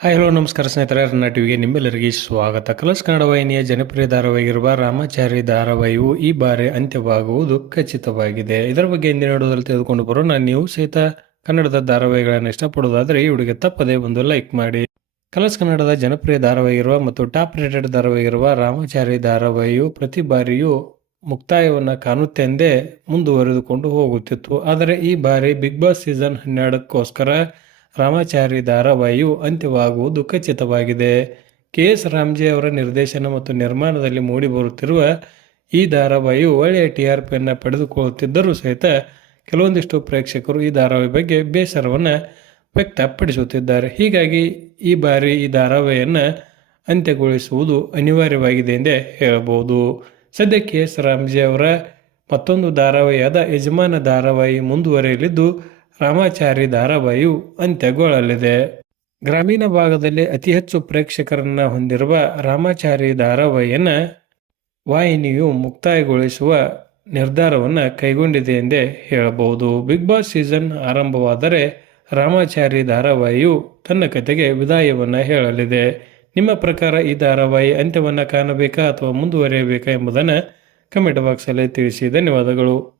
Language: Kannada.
ಹಾಯ್ ಹಲೋ ನಮಸ್ಕಾರ ಸ್ನೇಹಿತರೆ ನನ್ನ ಟಿವಿಗೆ ನಿಮ್ಮೆಲ್ಲರಿಗೆ ಸ್ವಾಗತ. ಕಲರ್ಸ್ ಕನ್ನಡ ವಾಹಿನಿಯ ಜನಪ್ರಿಯ ಧಾರಾವಾಹಿಗಿರುವ ರಾಮಾಚಾರಿ ಧಾರಾವಾಹಿಯು ಈ ಬಾರಿ ಅಂತ್ಯವಾಗುವುದು ಖಚಿತವಾಗಿದೆ. ಇದರ ಬಗ್ಗೆ ಹಿಂದಿನ ನೋಡೋದ್ರಲ್ಲಿ ತೆಗೆದುಕೊಂಡು ಬರೋಣ. ನೀವು ಸಹಿತ ಕನ್ನಡದ ಧಾರಾವಾಹಿಗಳನ್ನು ಇಷ್ಟಪಡೋದಾದರೆ ಈ ಹುಡುಗಿ ತಪ್ಪದೇ ಒಂದು ಲೈಕ್ ಮಾಡಿ. ಕಲರ್ಸ್ ಕನ್ನಡದ ಜನಪ್ರಿಯ ಧಾರಾವಾಹಿಗಿರುವ ಮತ್ತು ಟಾಪ್ ರೇಟೆಡ್ ಧಾರಾವಾಹಿಗಿರುವ ರಾಮಾಚಾರಿ ಧಾರಾವಾಹಿಯು ಪ್ರತಿ ಬಾರಿಯೂ ಮುಕ್ತಾಯವನ್ನು ಕಾಣುತ್ತೆಂದೇ ಮುಂದುವರೆದುಕೊಂಡು ಹೋಗುತ್ತಿತ್ತು. ಆದರೆ ಈ ಬಾರಿ ಬಿಗ್ ಬಾಸ್ ಸೀಸನ್ ಹನ್ನೆರಡಕ್ಕೋಸ್ಕರ ರಾಮಾಚಾರಿ ಧಾರಾವಾಹಿಯು ಅಂತ್ಯವಾಗುವುದು ಖಚಿತವಾಗಿದೆ ಕೆ. ಎಸ್. ರಾಮ್ಜಿ ಅವರ ನಿರ್ದೇಶನ ಮತ್ತು ನಿರ್ಮಾಣದಲ್ಲಿ ಮೂಡಿಬರುತ್ತಿರುವ ಈ ಧಾರಾವಾಹಿಯು ಒಳ್ಳೆಯ ಟಿ ಆರ್ ಪಿಯನ್ನು ಪಡೆದುಕೊಳ್ಳುತ್ತಿದ್ದರೂ ಸಹಿತ ಕೆಲವೊಂದಿಷ್ಟು ಪ್ರೇಕ್ಷಕರು ಈ ಧಾರಾವಾಹಿ ಬಗ್ಗೆ ಬೇಸರವನ್ನು ವ್ಯಕ್ತಪಡಿಸುತ್ತಿದ್ದಾರೆ. ಹೀಗಾಗಿ ಈ ಬಾರಿ ಈ ಧಾರಾವಾಹಿಯನ್ನು ಅಂತ್ಯಗೊಳಿಸುವುದು ಅನಿವಾರ್ಯವಾಗಿದೆ ಎಂದೇ ಹೇಳಬಹುದು. ಸದ್ಯ ಕೆ. ಎಸ್. ರಾಮ್ಜಿ ಅವರ ಮತ್ತೊಂದು ಧಾರಾವಾಹಿಯಾದ ಯಜಮಾನ ಧಾರಾವಾಹಿ ಮುಂದುವರಿಯಲಿದ್ದು ರಾಮಾಚಾರಿ ಧಾರಾವಾಹಿಯು ಅಂತ್ಯಗೊಳ್ಳಲಿದೆ. ಗ್ರಾಮೀಣ ಭಾಗದಲ್ಲಿ ಅತಿ ಹೆಚ್ಚು ಪ್ರೇಕ್ಷಕರನ್ನ ಹೊಂದಿರುವ ರಾಮಾಚಾರಿ ಧಾರಾವಾಹಿಯನ್ನ ವಾಹಿನಿಯು ಮುಕ್ತಾಯಗೊಳಿಸುವ ನಿರ್ಧಾರವನ್ನು ಕೈಗೊಂಡಿದೆ ಎಂದೇ ಹೇಳಬಹುದು. ಬಿಗ್ ಬಾಸ್ ಸೀಸನ್ ಆರಂಭವಾದರೆ ರಾಮಾಚಾರಿ ಧಾರಾವಾಹಿಯು ತನ್ನ ಕತೆಗೆ ವಿದಾಯವನ್ನು ಹೇಳಲಿದೆ. ನಿಮ್ಮ ಪ್ರಕಾರ ಈ ಧಾರಾವಾಹಿ ಅಂತ್ಯವನ್ನು ಕಾಣಬೇಕಾ ಅಥವಾ ಮುಂದುವರಿಯಬೇಕಾ ಎಂಬುದನ್ನು ಕಮೆಂಟ್ ಬಾಕ್ಸಲ್ಲಿ ತಿಳಿಸಿ. ಧನ್ಯವಾದಗಳು.